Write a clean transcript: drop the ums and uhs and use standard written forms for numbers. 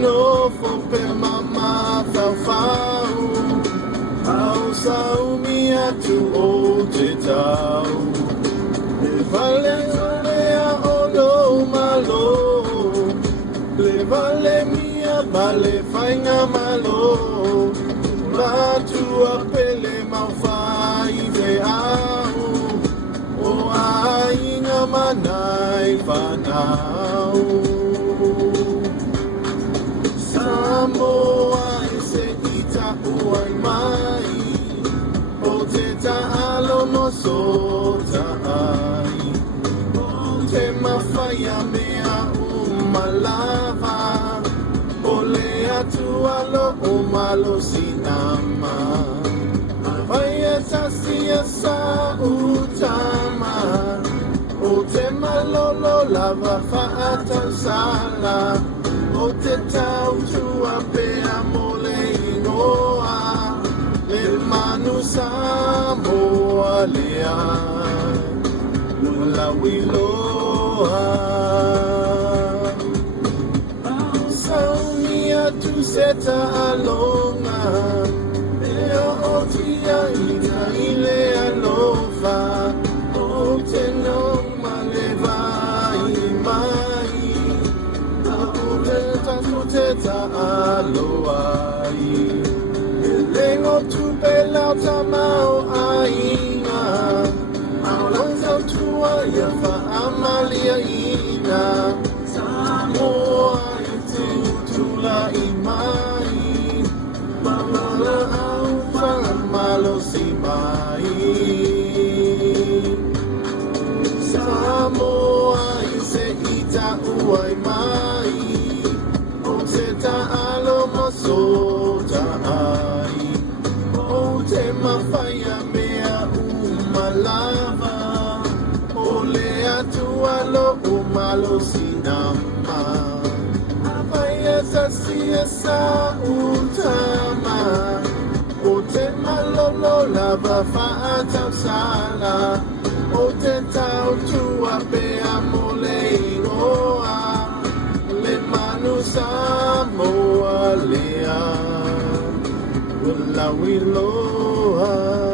no for pe mama fau fau au sau mia tu o te tau e vale mea o lo malo le vale mia vale fainga malo ma tu apele mau fai ve au o ainga manai fanau Samoa e se ita uai mai o te ta'alo no so ta'ai o te mawhaia mea umalava o le atu alo o malo sinama Vaia tasia sa utama o te malolo lava fa'atau sala o te tau tua pea mole ingoa le manu Samoa lea la wiloa saunia tu seta alonga ea o tia ina ile alofa o te noma le vai mai te ta'aloai e lengo tu pelau tamau aina au lanzau tua ia fa'amalia ina Samoa i tula i mai mamala au whangamalo si mai Samoa i se ita uai mai se ta'alo maso ta'ai o te mawhaia mea umalava o le atu alo umalo sinama Vaia tasia sa utama o te malolo lava fa'atau sala o te tau tua pea mole ingoa Samoa lea, la wiloa.